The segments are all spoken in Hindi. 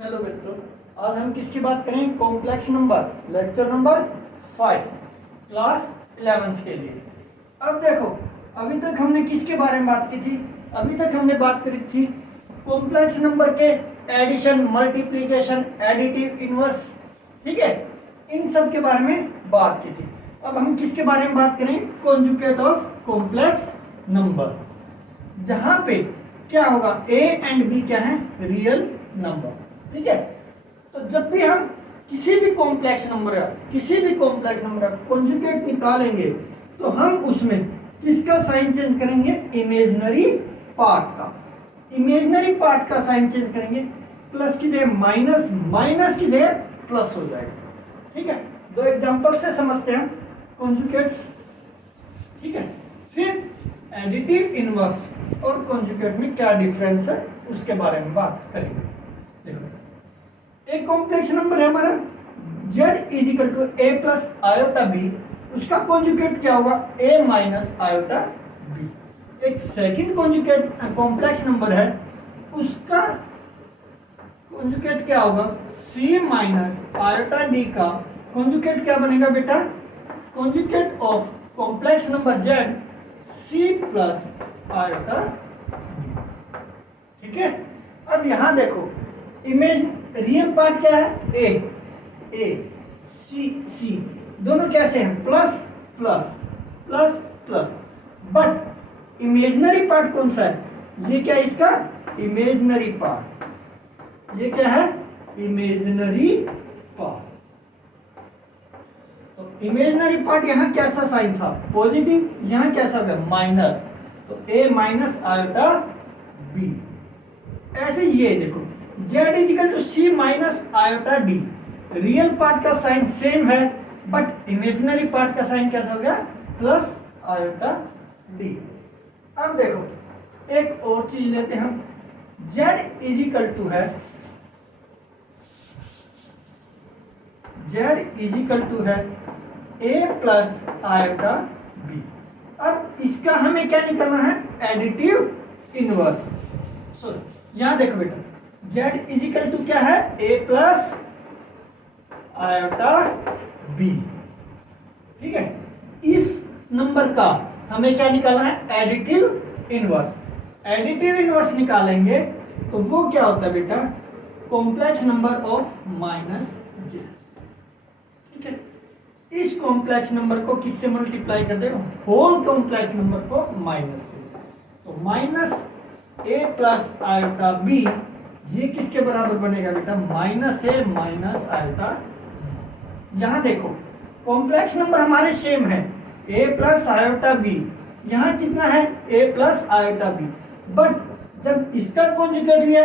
हेलो बच्चों, आज हम किसकी बात करें? Complex number, lecture number 5, class 11th के लिए। अब देखो, अभी तक हमने किसके बारे में बात की थी? अभी तक हमने बात करी थी कॉम्प्लेक्स नंबर के एडिशन, मल्टीप्लिकेशन, एडिटिव, इनवर्स, ठीक है, इन सब के बारे में बात की थी। अब हम किसके बारे में बात करें? कॉन्जुगेट ऑफ कॉम्प्लेक्स नंबर, जहां पे क्या होगा, ए एंड बी क्या है? रियल नंबर, ठीक है। तो जब भी हम किसी भी कॉम्प्लेक्स नंबर का कॉन्जुगेट निकालेंगे तो हम उसमें किसका साइन चेंज करेंगे? इमेजिनरी पार्ट का साइन चेंज करेंगे। प्लस की जगह माइनस, माइनस की जगह प्लस हो जाएगा, ठीक है। दो एग्जांपल से समझते हैं कॉन्जुगेट्स, ठीक है। फिर एडिटिव, इनवर्स और कॉन्जुगेट में क्या डिफरेंस है उसके बारे में बात करेंगे। देखो, एक कॉम्प्लेक्स नंबर है हमारा z is equal to a plus iota b, उसका कॉन्जुगेट क्या होगा? a minus iota b. एक सेकंड कॉन्जुगेट कॉम्प्लेक्स नंबर है, उसका कॉन्जुगेट क्या होगा? c माइनस आयोटा डी का कॉन्जुगेट क्या बनेगा बेटा? Conjugate of complex number z c plus iota b, ठीक है। अब यहां देखो, इमेज रियल पार्ट क्या है? ए सी दोनों कैसे हैं? Plus plus plus plus. But imaginary part कौन सा है? ये क्या है इसका? Imaginary part. ये क्या है? Imaginary part. तो इमेजिनरी पार्ट यहां कैसा साइन था? पॉजिटिव। यहां कैसा हो गया? माइनस। तो ए माइनस आयोटा बी। ऐसे ये देखो, z is equal to c minus iota d, real part का साइन सेम है बट इमेजिनरी पार्ट का साइन कैसा हो गया? Plus iota d. अब देखो, एक और चीज लेते हैं हम, z इजिकल टू है, a प्लस आयोटा बी। अब इसका हमें क्या निकालना है? Additive, inverse. सो यहां देखो बेटा, z इजिकल टू क्या है? a प्लस आयोटा b, ठीक है। इस नंबर का हमें क्या निकालना है? Additive inverse. एडिटिव इनवर्स निकालेंगे तो वो क्या होता है बेटा? Complex number of minus j, ठीक है। इस कॉम्प्लेक्स नंबर को किससे मल्टीप्लाई कर देगा? होल कॉम्प्लेक्स नंबर को माइनस से। तो minus a plus iota b, ये किसके बराबर बनेगा बेटा? माइनस ए माइनस आयोटा। यहां देखो, कॉम्प्लेक्स नंबर हमारे सेम है, a प्लस आयोटा b। यहां कितना है? a plus iota b। But जब इसका कॉन्जुगेट लिया,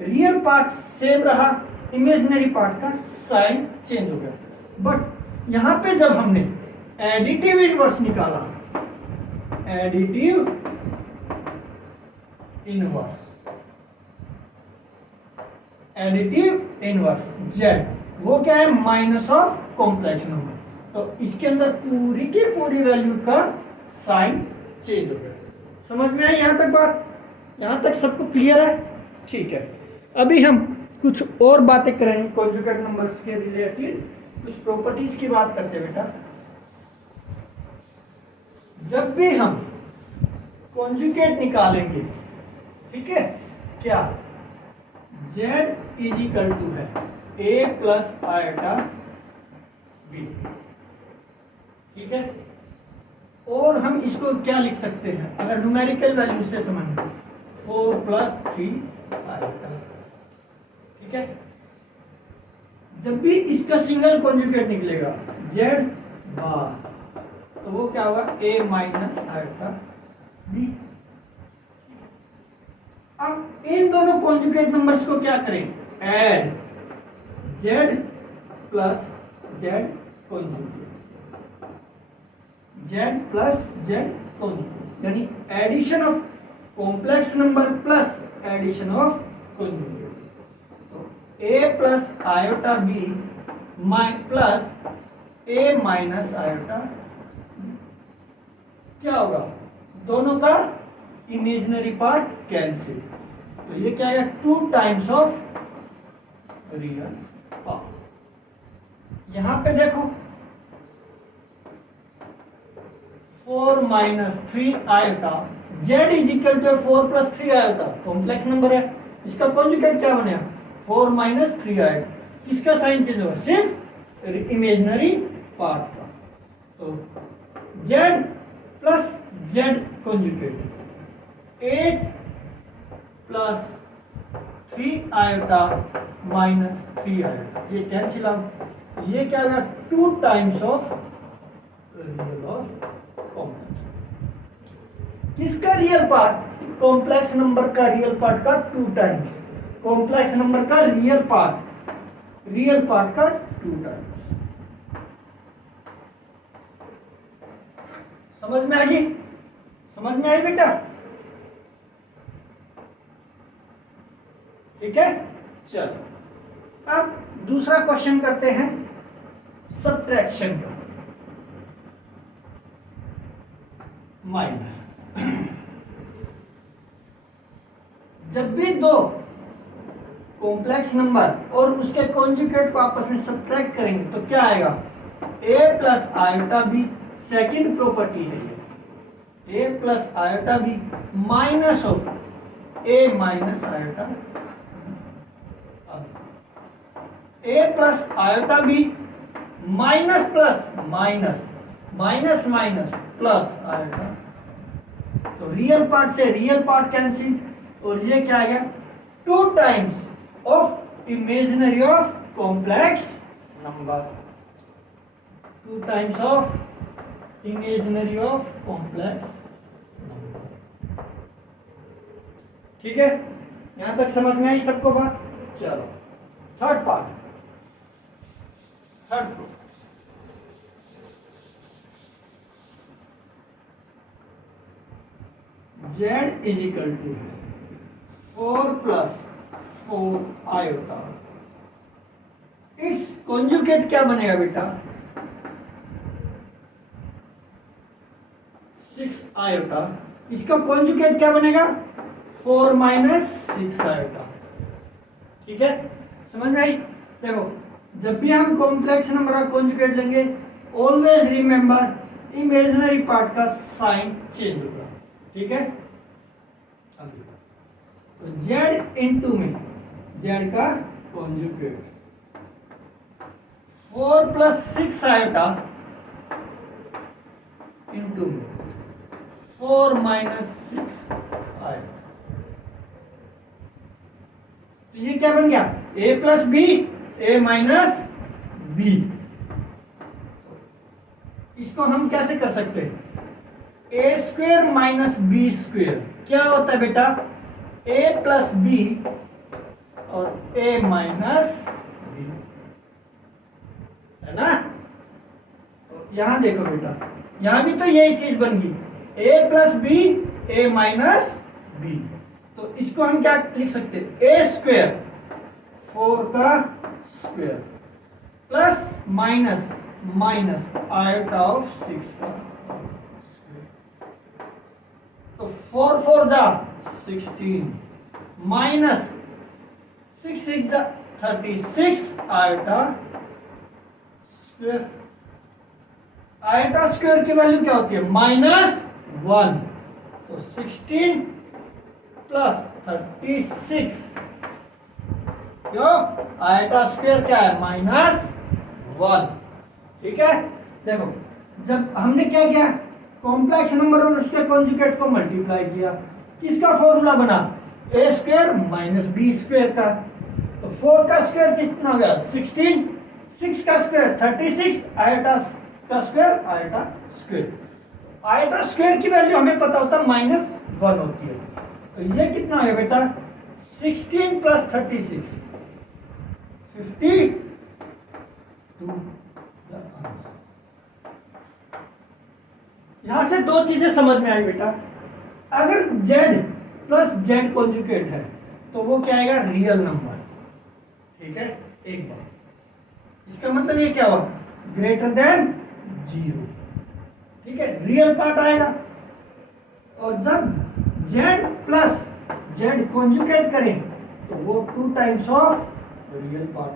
रियल पार्ट सेम रहा, इमेजिनरी पार्ट का साइन चेंज हो गया। बट यहां पे जब हमने एडिटिव इनवर्स निकाला, एडिटिव इनवर्स z, वो क्या है? Minus of complex number. तो इसके अंदर पूरी की पूरी वैल्यू का साइन चेंज हो गया। समझ में आई यहां तक बात? यहां तक सबको क्लियर है? ठीक है। अभी हम कुछ और बातें करेंगे कॉन्जुगेट नंबर्स के रिलेटेड, कुछ प्रॉपर्टीज की बात करते हैं बेटा। जब भी हम कॉन्जुगेट निकालेंगे, ठीक है, क्या? z इज इक्वल टू है a प्लस आयोटा b, ठीक है। और हम इसको क्या लिख सकते हैं अगर न्यूमेरिकल वैल्यू से समझें? 4 प्लस 3 आयोटा, ठीक है। जब भी इसका सिंगल कॉन्जुगेट निकलेगा z बार, तो वो क्या होगा? a minus iota b। अब इन दोनों कॉन्जुगेट नंबर्स को क्या करें? Add z plus z conjugate, z plus z conjugate, यानी addition of complex number plus addition of conjugate. तो a plus iota b plus a minus iota, क्या होगा? दोनों का इमेजिनरी पार्ट कैंसिल, तो ये क्या है? 2 टाइम्स ऑफ रियल पार्ट। यहां पे देखो 4 minus 3 iota, z is equal to 4 plus 3 iota, complex number है, इसका कॉन्जुगेट क्या बनेगा 4 माइनस 3 आयोटा। किसका साइन चेंज होगा, सिर्फ इमेजिनरी पार्ट का। तो z plus z conjugate 8 plus 3 iota minus 3 iota, ये कैंसिल आउट। ये क्या होगा 2 times of real of complex. किसका रियल पार्ट, कॉम्प्लेक्स नंबर का रियल पार्ट का 2 टाइम्स, कॉम्प्लेक्स नंबर का रियल पार्ट का 2 टाइम्स। समझ में आ गई, समझ में आई बेटा, ठीक है। चलो अब दूसरा क्वेश्चन करते हैं सब्ट्रैक्शन का। माइनस, जब भी दो कॉम्प्लेक्स नंबर और उसके कॉन्जुगेट को आपस में सब्ट्रैक्ट करेंगे तो क्या आएगा, a plus iota b, second property है ये, a plus iota b minus of a minus iota, a plus iota b minus plus minus, minus minus plus iota, तो रियल पार्ट से रियल पार्ट कैंसिल, और ये क्या आ गया 2 times of imaginary of complex number, 2 times of imaginary of complex number. ठीक है, यहां तक समझ में आई सबको बात। चलो third part, third proof. z is equal to 4 plus 4 iota, its conjugate क्या बनेगा बेटा 6 आयोटा, इसका कॉन्जुगेट क्या बनेगा 4 माइनस 6 आयोटा। ठीक है, समझ में आई। देखो जब भी हम कॉम्प्लेक्स नंबर का कॉन्जुगेट लेंगे ऑलवेज रिमेंबर इमेजिनरी पार्ट का साइन चेंज होगा। ठीक है, अभी तो z इंटू में z का कॉन्जुगेट 4 प्लस 6 आयोटा इंटू में 4 माइनस 6 आयोटा, तो ये क्या बन गया a plus B a minus b. इसको हम कैसे कर सकते हैं, a square minus B square क्या होता है बेटा a प्लस बी और a माइनस बी, है ना। तो यहां देखो बेटा, यहां भी तो यही चीज बन गई a plus B a minus B, तो इसको हम क्या लिख सकते हैं a स्क्वेयर 4 का square plus minus minus iota of 6 का स्क्वेयर, तो 4 4 जा 16 माइनस 6 6 जा 36 आयोटा स्क्वेयर। आयोटा स्क्वेयर की वैल्यू क्या होती है -1, तो 16 प्लस 36, क्यों आयोटा स्क्वेयर क्या है -1। ठीक है, देखो जब हमने क्या किया कॉम्प्लेक्स नंबर और उसके कॉन्जुगेट को मल्टीप्लाई किया, किसका फॉर्मूला बना a square minus B square का, तो 4 का स्क्वायर कितना हो गया 16, 6 का स्क्वायर 36, आयोटा का square iota square. Iota square की वैल्यू हमें पता होता है -1 होती है, तो ये कितना है बेटा 16 प्लस 36 52। यहां से दो चीजें समझ में आई बेटा, अगर z प्लस z कॉन्जुगेट है तो वो क्या आएगा रियल नंबर। ठीक है, एक बार इसका मतलब ये क्या हुआ ग्रेटर देन 0। ठीक है, रियल पार्ट आएगा, और जब z प्लस z कॉन्जुगेट करें तो वो 2 टाइम्स ऑफ रियल पार्ट।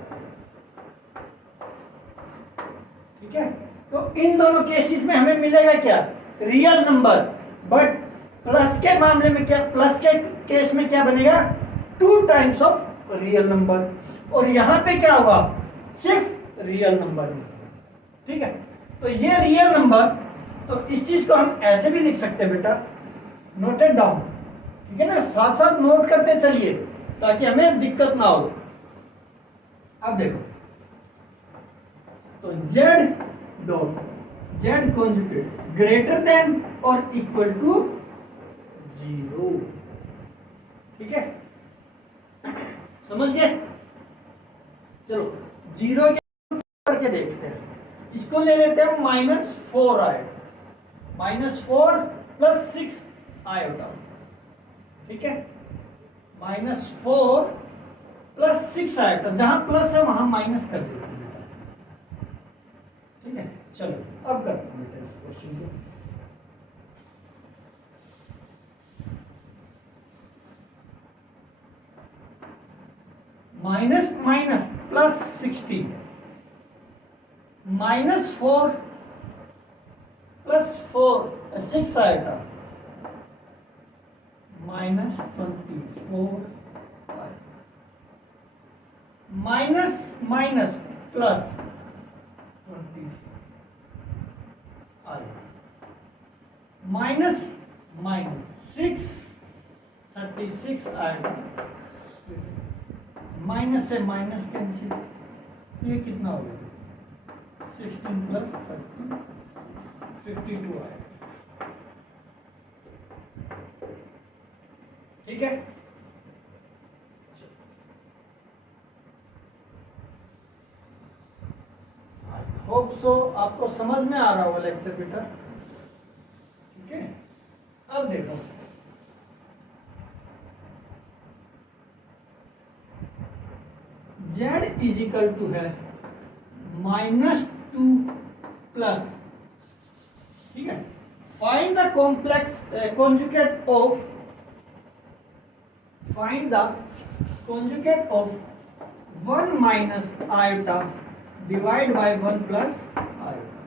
ठीक है, तो इन दोनों केसेस में हमें मिलेगा क्या, रियल नंबर। बट प्लस के मामले में क्या, प्लस के केस में क्या बनेगा, 2 टाइम्स ऑफ रियल नंबर। और यहां पे क्या होगा, सिर्फ रियल नंबर मिलेगा। ठीक है, तो ये रियल नंबर, तो इस चीज को हम ऐसे भी लिख सकते हैं बेटा, नोटेड डाउन। ठीक है ना, साथ साथ नोट करते चलिए ताकि हमें दिक्कत ना हो। अब देखो, तो z dot z conjugate greater than और इक्वल टू 0। ठीक है, समझ गए। चलो 0 करके देखते हैं, इसको ले लेते हैं -4 आएगा, -4 + 6 आयोटा। ठीक है, -4 + 6 आयोटा, जहां प्लस है वहां माइनस कर देते हैं बेटा। ठीक है, चलो अब करते हैं बेटा इस क्वेश्चन को। माइनस माइनस +16, -4 + 4 6 आएगा, -24 माइनस माइनस प्लस 20 आएगा, माइनस माइनस 6 36 आएगा, माइनस से माइनस कैंसिल, ये कितना हो गया, 16 + 30 52 आएगा। ठीक है, आई होप सो आपको समझ में आ रहा होगा लेक्चर बेटा। ठीक है, अब देखो, z इजिकल टू है -2 प्लस, ठीक है, find the complex conjugate of, find the conjugate of 1 minus iota divide by 1 plus iota.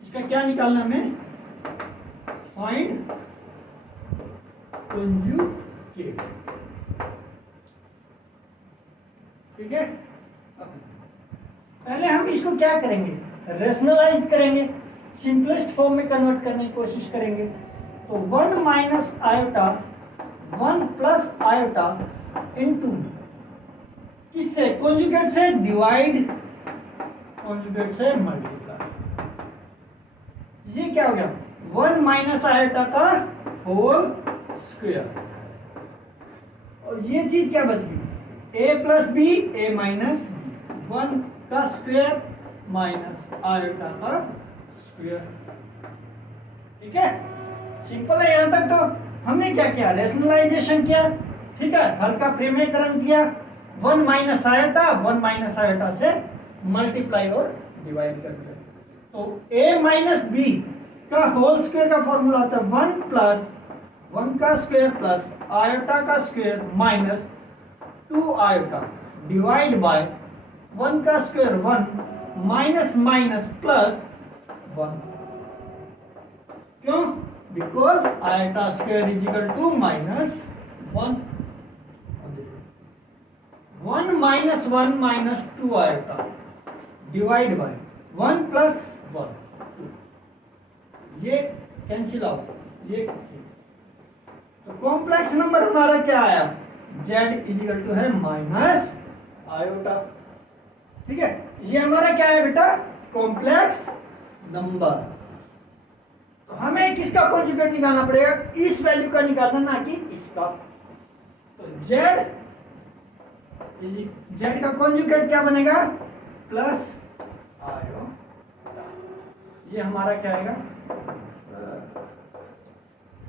इसका क्या निकालना हमें, फाइंड कॉन्जुगेट। ठीक है, पहले हम इसको क्या करेंगे, रेशनलाइज करेंगे, सिंपलेस्ट फॉर्म में कन्वर्ट करने की कोशिश करेंगे। तो 1 minus iota 1 plus iota into किससे, कॉन्जुगेट से, डिवाइड कॉन्जुगेट से मल्टीप्लाई। ये क्या हो गया, 1 माइनस आयोटा का होल स्क्वायर, और ये चीज क्या बच गई, a plus B A minus B, 1 का स्क्वायर माइनस आयोटा का स्क्वायर। ठीक है, सिंपल है। यहां तक तो हमने क्या किया, रेशनलाइजेशन किया। ठीक है, हल्का प्रेमीकरण किया, 1 माइनस आयोटा 1 माइनस आयोटा से मल्टीप्लाई और डिवाइड कर दिया। तो a माइनस बी का होल स्क्वायर का फॉर्मूला होता है 1 प्लस 1 का स्क्वायर प्लस आयोटा का square minus 2 iota divide by 1 का स्क्वायर 1 माइनस माइनस प्लस 1। क्यों, because iota square is equal to -1। 1 minus 1 minus 2 iota divide by 1 plus 1 2, ये कैंसिल आउट, ये। तो कॉम्प्लेक्स नंबर हमारा क्या आया, z इजिकल टू है माइनस आयोटा। ठीक है, ये हमारा क्या है बेटा, कॉम्प्लेक्स नंबर। तो हमें किसका कॉन्जुगेट निकालना पड़ेगा, इस वैल्यू का निकालना, ना कि इसका। तो z का कॉन्जुगेट क्या बनेगा, प्लस आयोटा। ये हमारा क्या आएगा।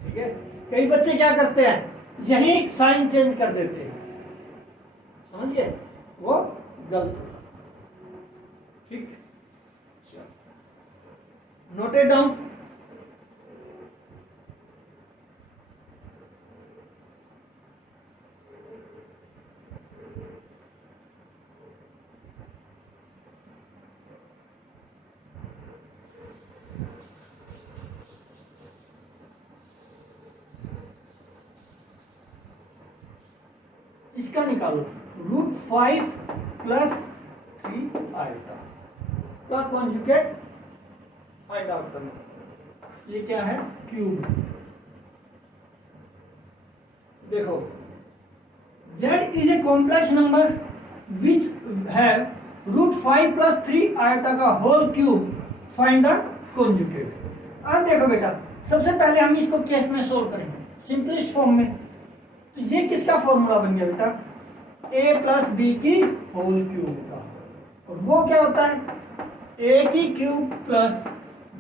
ठीक है, कई बच्चे क्या करते हैं, यही साइन चेंज कर देते हैं, समझ गए, वो गलत होगा। ठीक, नोटेड डाउन। इसका निकालो, √5 प्लस 3 आयोटा का कॉन्जुगेट फाइंड आउट करना। ये क्या है? क्यूब। देखो, z is a complex number which have √5 plus 3 iota का whole cube, find the conjugate. अब देखो बेटा, सबसे पहले हम इसको केस में सोल्व करेंगे सिंपलेस्ट फॉर्म में। तो ये किसका फॉर्मूला बन गया बेटा? a प्लस बी की होल क्यूब का। और वो क्या होता है? a की क्यूब प्लस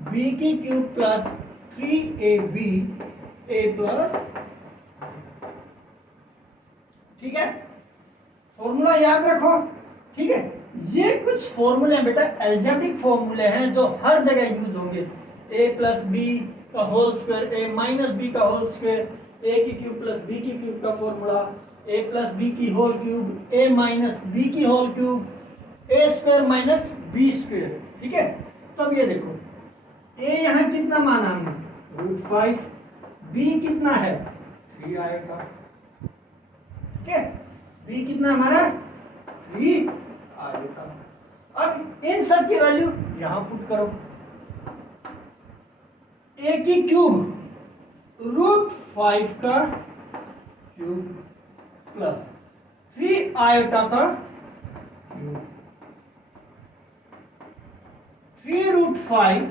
b की cube plus 3ab a plus, ठीक है? फॉर्मूला याद रखो, ठीक है? ये कुछ फॉर्मूले हैं बेटा, एल्जेब्रिक फॉर्मूले हैं जो हर जगह यूज होंगे। a प्लस बी का whole square, a minus B का होल स्क्वायर, a की क्यूब प्लस b की क्यूब का फॉर्मूला, a प्लस बी की whole cube, a minus B की whole cube, a square minus B square, ठीक है? तब ये देखो, a यहाँ कितना माना हमने? √5, b कितना है? 3 आएगा, ठीक है? b कितना हमारा? 3 आएगा। अब इन सब की वैल्यू यहां पुट करो। a की क्यूब √5 का क्यूब प्लस 3 आयोटा का cube, 3√5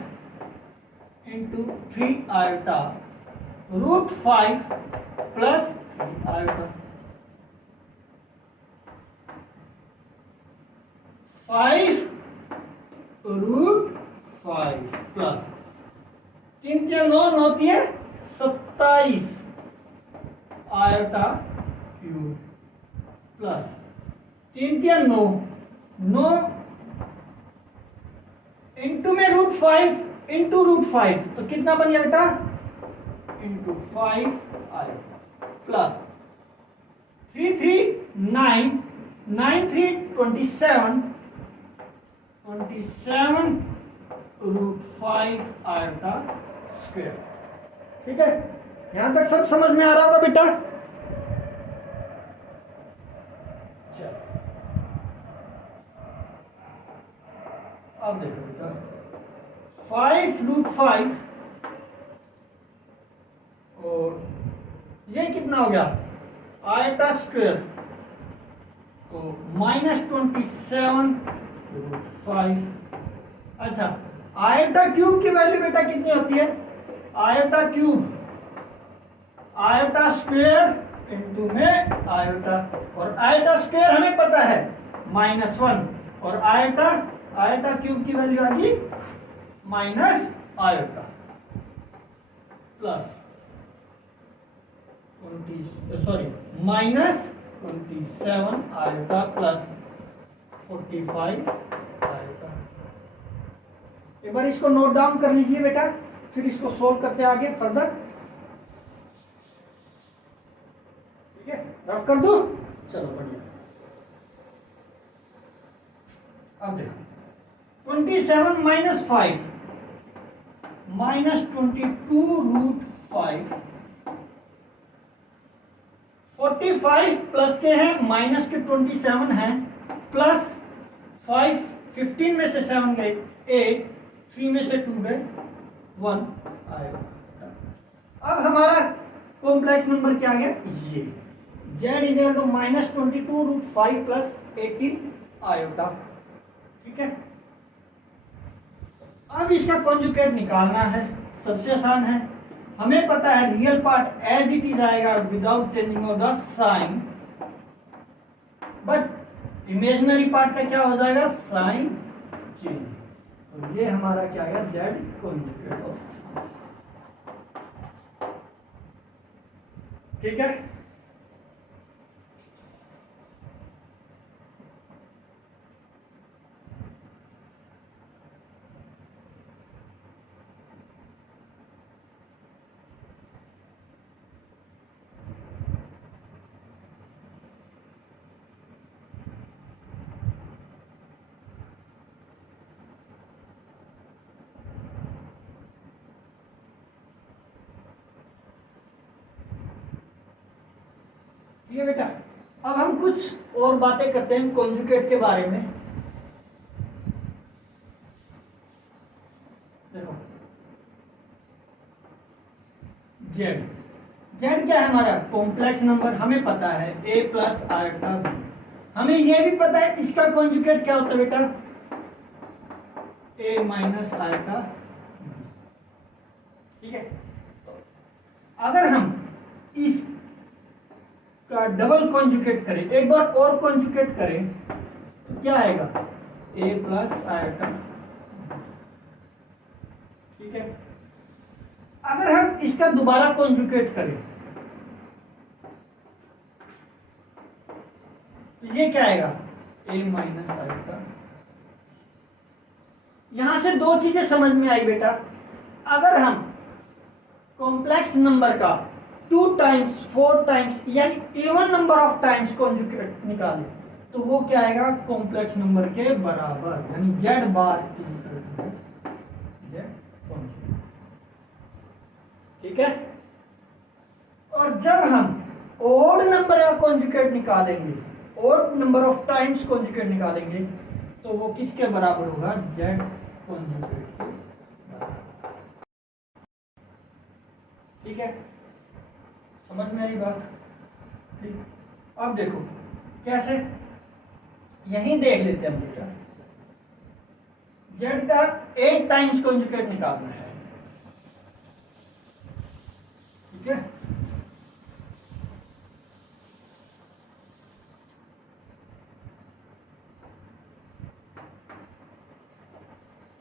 into 3 iota, √5 plus 3 iota, 5 √5 plus 3 3 9 9 3 27 iota cube plus 3 3 9 9 into में √5 इंटू √5, तो कितना बन गया बेटा? Into 5 iota plus 3 3 9 9 3 27 √5 iota square, ठीक है? यहां तक सब समझ में आ रहा होगा बेटा? चलो, अब देखो बेटा, 5√5 और ये कितना हो गया? आयोटा स्क्वायर, तो -27√5। अच्छा, आयोटा क्यूब की वैल्यू बेटा कितनी होती है? Iota cube iota square into में आयोटा, और आयोटा स्क्वायर हमें पता है -1, और आयोटा आयोटा क्यूब की वैल्यू आ गई minus iota plus 27 iota plus 45 iota. एक बार इसको नोट डाउन कर लीजिए बेटा, फिर इसको सोल्व करते आगे फर्दर, ठीक है? रफ कर दूं? चलो बढ़िया। अब देखो, 27 माइनस 5 -22√5, 45 प्लस के हैं, माइनस के 27 हैं, प्लस 5 15 में से 7 गए 8, 3 में से 2 गए 1 आएगा। अब हमारा कॉम्प्लेक्स नंबर क्या आ गया? ये z is equal to -22√5 plus 18 iota, ठीक है? अब इसका कॉन्जुगेट निकालना है, सबसे आसान है। हमें पता है real part as it is आएगा without changing of the sign, but imaginary part का क्या हो जाएगा? Sign change. और ये हमारा क्या आएगा? z कॉन्जुगेट ऑफ, ठीक है? ठीक है बेटा? अब हम कुछ और बातें करते हैं कॉन्जुगेट के बारे में। देखो जेड, जेड क्या है हमारा कॉम्प्लेक्स नंबर, हमें पता है a प्लस आयोटा b। हमें यह भी पता है इसका कॉन्जुगेट क्या होता है बेटा, a माइनस आयोटा b। ठीक है, तो अगर हम इस का डबल कॉन्जुगेट करें, एक बार और कॉन्जुगेट करें, तो क्या आएगा a प्लस आयोटा। ठीक है, अगर हम इसका दोबारा कॉन्जुगेट करें तो ये क्या आएगा a माइनस आयोटा। यहां से दो चीजें समझ में आई बेटा, अगर हम कॉम्प्लेक्स नंबर का 2 टाइम्स 4 टाइम्स यानी even number of times conjugate निकालें तो वो क्या आएगा कॉम्प्लेक्स नंबर के बराबर, यानी जेड बार जेड कॉन्जुगेट। ठीक है, और जब हम ओड नंबर का कॉन्जुगेट निकालेंगे, odd number of times conjugate निकालेंगे तो वो किसके बराबर होगा, जेड कॉन्जुगेट के बराबर। ठीक है, समझ में आई बात। ठीक, अब देखो कैसे, यहीं देख लेते हैं हम बेटा, जेड का 8 टाइम्स कॉन्जुगेट निकालना है। ठीक है,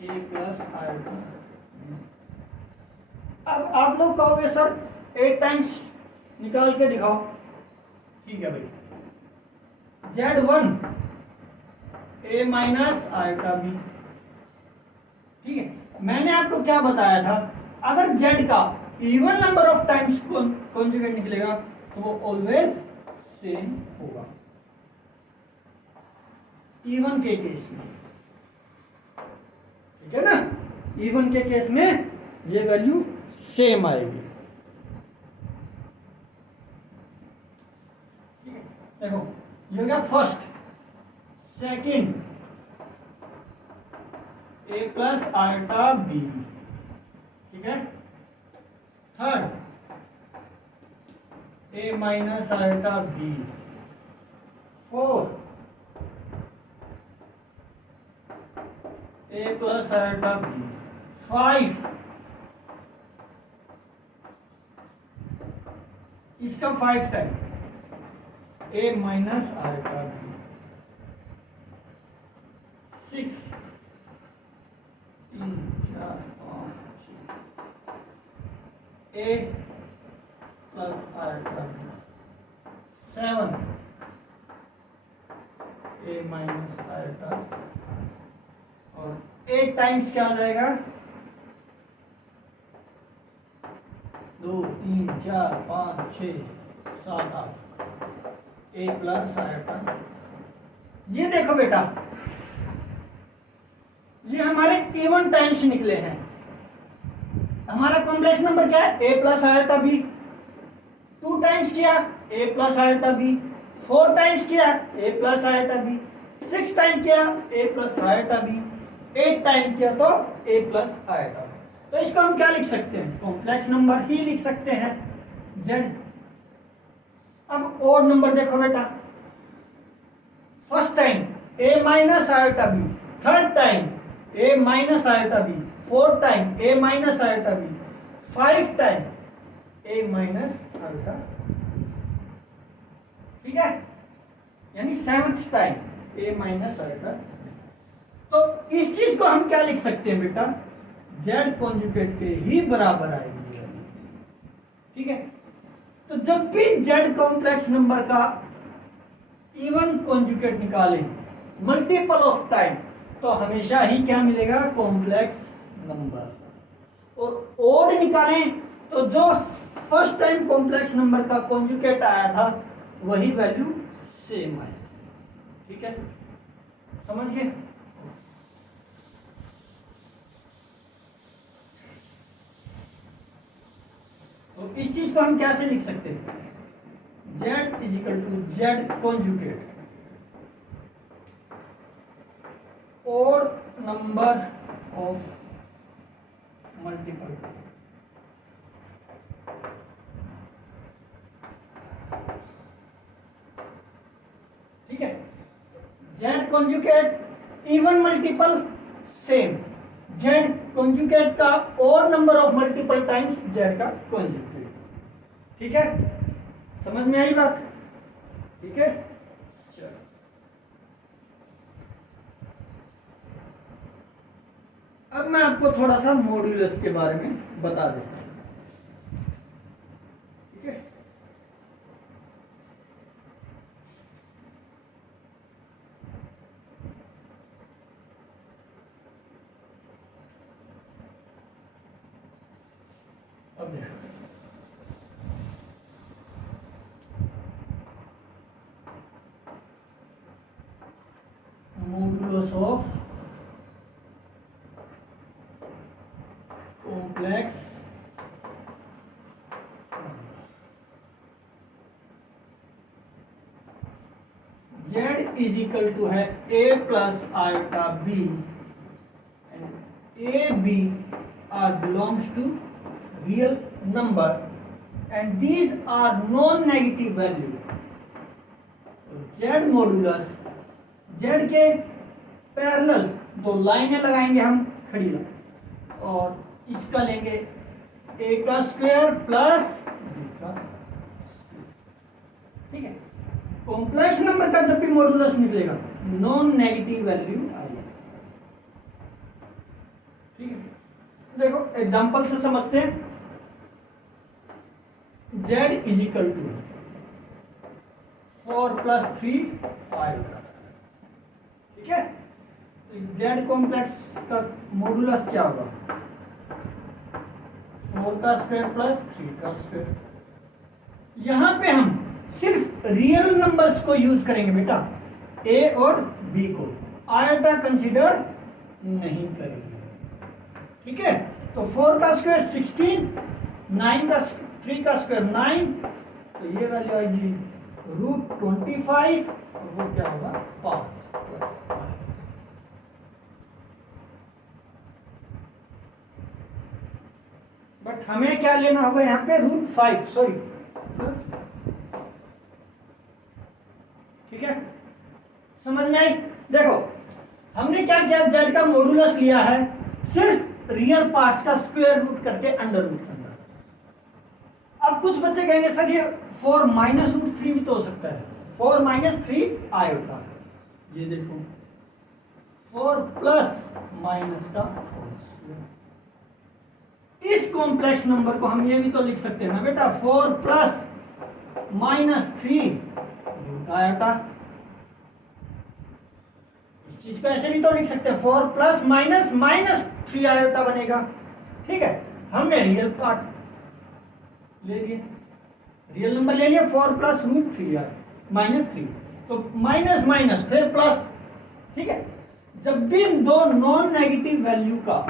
a प्लस आयोटा। अब आप लोग कहोगे सर 8 टाइम्स निकाल के दिखाओ। ठीक है भाई, Z1 a minus iota b। ठीक है, मैंने आपको क्या बताया था, अगर Z का even number of times conjugate निकलेगा तो वो ऑलवेज सेम होगा इवन के केस में। ठीक है ना, इवन के केस में ये वैल्यू सेम आएगी। देखो ये हो गया first, second a plus iota b। ठीक है, third a minus iota b। Fourth a plus iota b। 5 इसका 5 time a minus iota b। 6 3 4 5 6 a plus iota b। 7 a minus iota, और 8 टाइम्स क्या आ जाएगा, 2 3 4 5 6 7 8 a प्लस आयोटा। ये देखो बेटा, ये हमारे इवन टाइम्स निकले हैं। हमारा कॉम्प्लेक्स नंबर क्या है, a plus iota b। 2 times किया a plus iota b। 4 times किया a plus iota b। 6 time किया a plus iota b। 8 time किया तो a प्लस आयोटा b। तो इसको हम क्या लिख सकते हैं, कॉम्प्लेक्स नंबर ही लिख सकते हैं z। अब ओड नंबर देखो बेटा, first time a minus iota b, third time a minus iota b, fourth time a minus iota b, 5 time a minus iota. ठीक है, यानी 7th time a minus iota. तो इस चीज को हम क्या लिख सकते हैं बेटा, z कॉन्जुगेट के ही बराबर आएगी। ठीक है, तो जब भी z कॉम्प्लेक्स नंबर का इवन कॉन्जुगेट निकालें मल्टीपल ऑफ टाइम तो हमेशा ही क्या मिलेगा, कॉम्प्लेक्स नंबर। और ओड निकालें तो जो फर्स्ट टाइम कॉम्प्लेक्स नंबर का कॉन्जुगेट आया था वही वैल्यू सेम आएगी। ठीक है, समझ गए। तो इस चीज को हम कैसे लिख सकते हैं, Z is equal to Z conjugate और नंबर ऑफ मल्टीपल। ठीक है, Z conjugate even multiple same, Z conjugate का और number of multiple times Z का कॉन्जुगेट। ठीक है, समझ में आई बात? ठीक है, चलो अब मैं आपको थोड़ा सा मॉड्यूलस के बारे में बता देता हूं। ठीक है, अब देखो modulus of complex Z is equal to है A plus iota B and A B are belongs to real number and these are non negative value. Z modulus, Z के पैरेलल दो लाइनें लगाएंगे हम खड़ी लाइन, और इसका लेंगे A का स्क्वायर प्लस B का स्क्वायर। ठीक है, कॉम्प्लेक्स नंबर का जब भी मॉड्यूलस निकलेगा नॉन नेगेटिव वैल्यू आएगी। ठीक है, देखो एग्जांपल से समझते हैं। Z is equal to 4 plus 3 आएगा। ठीक है, तो Z कॉम्प्लेक्स का मॉड्यूलस क्या होगा? 4 का स्क्वायर प्लस 3 का स्क्वायर। यहां पे हम सिर्फ रियल नंबर्स को यूज करेंगे बेटा, A और B को, आयोटा कंसीडर नहीं करेंगे। ठीक है, तो 4 का स्क्वायर 16, 9 का 3 का स्क्वायर 9, तो ये वैल्यू आएगी √25 और वो क्या होगा 5 बट हमें क्या लेना होगा यहाँ पे √5 सॉरी प्लस। ठीक है, समझ में आई? देखो हमने क्या किया, Z का मॉड्यूलस लिया है, सिर्फ रियल पार्ट्स का स्क्वायर रूट करके अंडर रूट करना। अब कुछ बच्चे कहेंगे सर ये 4 माइनस √3 भी तो हो सकता है, 4 माइनस 3 आयोटा। ये देखो 4 प्लस माइनस का होल स्क्वायर। इस कॉम्प्लेक्स नंबर को हम ये भी तो लिख सकते हैं ना बेटा, 4 प्लस माइनस 3 आयोटा। इस चीज को ऐसे भी तो लिख सकते हैं, 4 प्लस माइनस माइनस 3 आयोटा बनेगा। ठीक है, हमने रियल पार्ट ले लिया, रियल नंबर ले लिया, 4 प्लस √3 माइनस 3, तो माइनस माइनस फिर प्लस। ठीक है, जब भी दो नॉन नेगेटिव वैल्यू का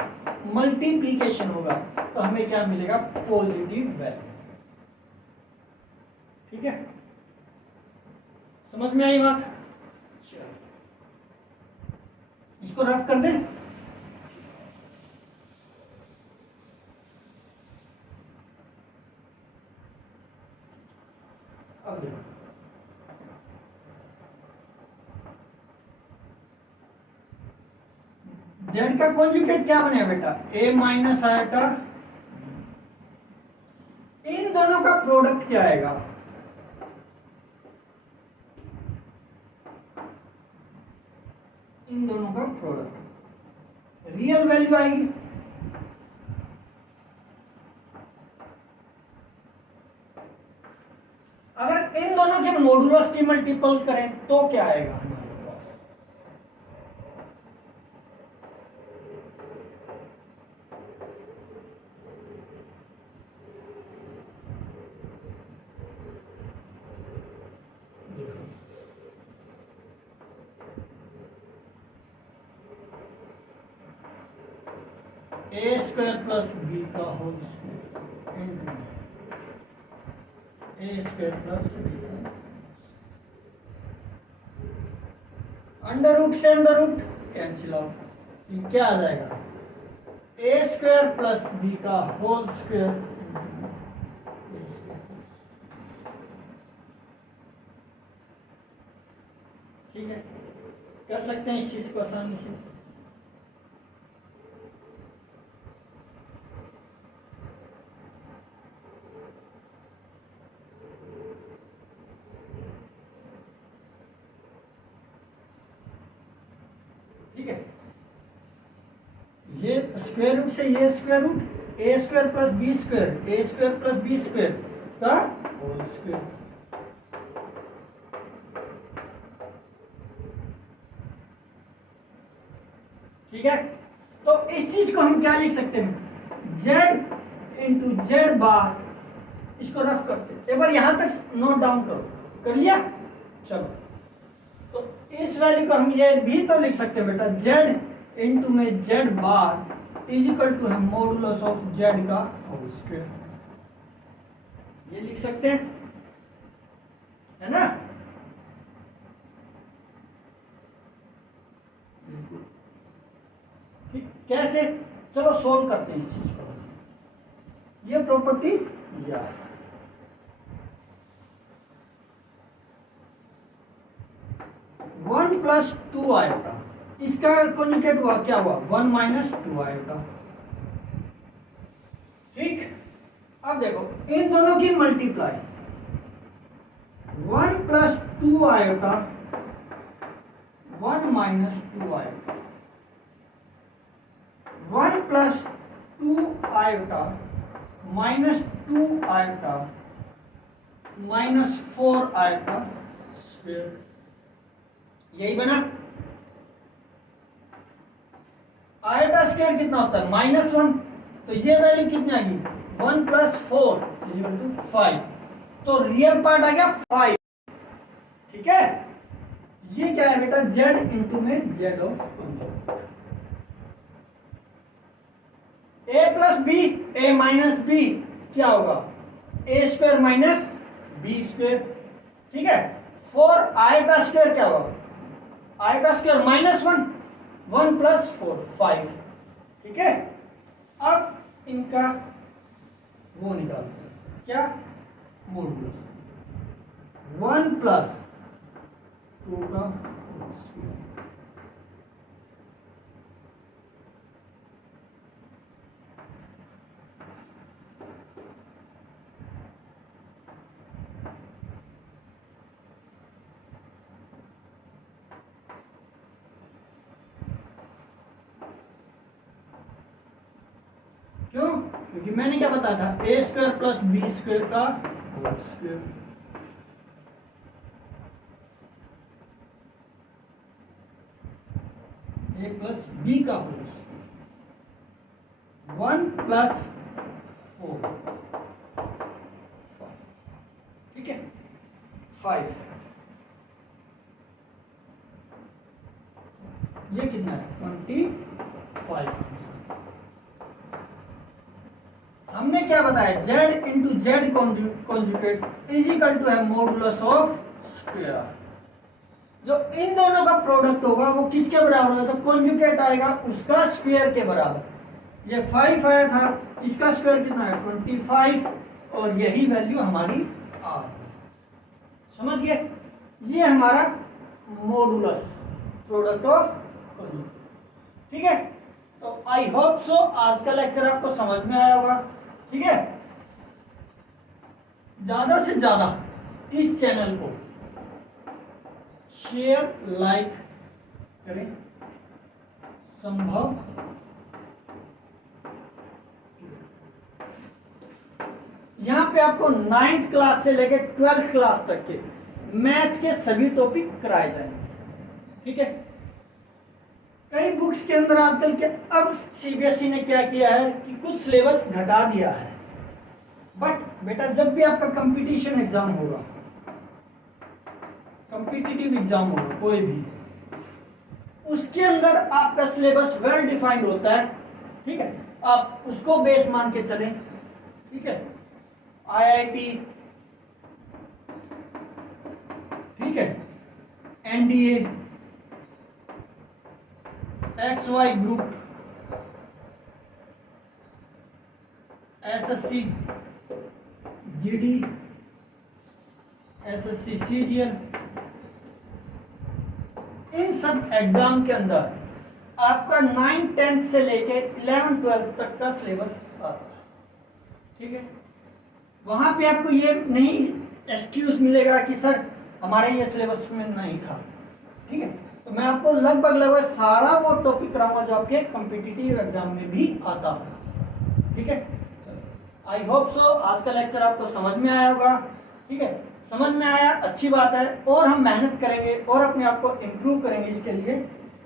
मल्टीप्लीकेशन होगा तो हमें क्या मिलेगा? Positive value. ठीक है, समझ में आई बात? इसको रफ कर दें। अब देखो Z का कॉन्जुगेट क्या बनेगा बेटा? A माइनस आयोटा, इन दोनों का प्रोडक्ट क्या आएगा? इन दोनों का प्रोडक्ट रियल वैल्यू आएगी। अगर इन दोनों के मॉडुलस की मल्टीपल करें तो क्या आएगा हमारे पास? A स्क्वायर प्लस B का whole square, A square plus B का अंडर रूट से अंडर रूट कैंसिल आउट, ये क्या आ जाएगा, ए स्क्वायर प्लस बी का होल स्क्वायर। ठीक है, कर सकते हैं इस चीज को आसानी से। ठीक है, ये स्क्वायर रूट से ये स्क्वायर रूट, ए स्क्वायर प्लस बी स्क्वायर, ए स्क्वायर प्लस बी स्क्वायर का होल स्क्वायर। ठीक है, तो इस चीज को हम क्या लिख सकते हैं, z इंटू जेड बार, इसको रफ करते हैं। एक बार यहां तक नोट डाउन करो, कर लिया? चलो, तो इस वैल्यू को हम ये भी तो लिख सकते हैं बेटा, z इंटू में Z bar is equal to है मॉडुलस ऑफ जेड का होल स्क्वायर, ये लिख सकते हैं, है ना? ठीक, कैसे? चलो सोल्व करते हैं इस चीज को। ये प्रॉपर्टी याद, वन प्लस टू आयोटा, इसका कॉन्जुगेट हुआ क्या हुआ, वन माइनस टू आयोटा। ठीक, अब देखो इन दोनों की multiply, one plus to iota, one minus two iota, one plus to iota minus two iota minus four iota square, यही बना। आयोटा स्क्वायर कितना होता है, माइनस वन, तो ये वैल्यू कितनी आ गई, one plus four is equal to five, तो रियल पार्ट आ गया फाइव। ठीक है, ये क्या है बेटा, जेड इंटू में Z of conjugate, A plus B, A minus B क्या होगा, A square minus B square. ठीक है, फोर आयोटा स्क्वायर क्या होगा, iota square minus one, one plus four five. ठीक है, अब इनका वो निकालते हैं, क्या, मॉडुलस, वन प्लस टू का स्क्वायर, क्यों, क्योंकि मैंने क्या बताया था, A square plus B square का whole square. A plus B का whole square, one plus four, ठीक है, फाइव, ये कितना है, 25। हमने क्या बताया, z into Z conjugate is equal to है मॉडुलस ऑफ स्क्वायर। जो इन दोनों का प्रोडक्ट होगा वो किसके बराबर होगा, जो कॉन्जुगेट आएगा उसका स्क्वायर के बराबर। ये 5 आया था, इसका स्क्वायर कितना है, 25, और यही वैल्यू हमारी आ गई। समझ गए, ये हमारा मॉडुलस, प्रोडक्ट ऑफ कॉन्जुगेट। ठीक है, तो आई होप सो आज का लेक्चर आपको समझ में आया होगा। ठीक है, ज्यादा से ज्यादा इस चैनल को शेयर लाइक करें, संभव यहां पे आपको 9th क्लास से लेकर 12th क्लास तक के मैथ के सभी टॉपिक कराए जाएंगे। ठीक है, कई बुक्स के अंदर आजकल के अब सीबीएसई ने क्या किया है कि कुछ सिलेबस घटा दिया है, बट बेटा जब भी आपका कंपटीशन एग्जाम होगा, कॉम्पिटिटिव एग्जाम होगा कोई भी, उसके अंदर आपका सिलेबस वेल डिफाइंड होता है। ठीक है, आप उसको बेस मान के चलें। ठीक है, आईआईटी, ठीक है, NDA, XY group, SSC GD, SSC CGL, इन सब एग्जाम के अंदर आपका 9, 10 से लेके 11, 12 तक का सिलेबस आता है, ठीक है। वहां पे आपको ये नहीं एक्सक्यूज मिलेगा कि सर हमारे ये सिलेबस में नहीं था, ठीक है। तो मैं आपको लगभग सारा वो टॉपिक कराऊंगा जो आपके कॉम्पिटिटिव एग्जाम में भी आता है, ठीक है। आई होप सो आज का लेक्चर आपको समझ में आया होगा, ठीक है। समझ में आया, अच्छी बात है, और हम मेहनत करेंगे और अपने आप को इम्प्रूव करेंगे इसके लिए।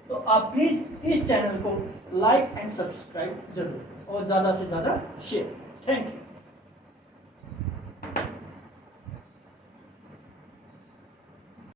तो आप प्लीज इस चैनल को लाइक एंड सब्सक्राइब जरूर, और ज़्यादा से ज़्यादा शेयर। Thank you.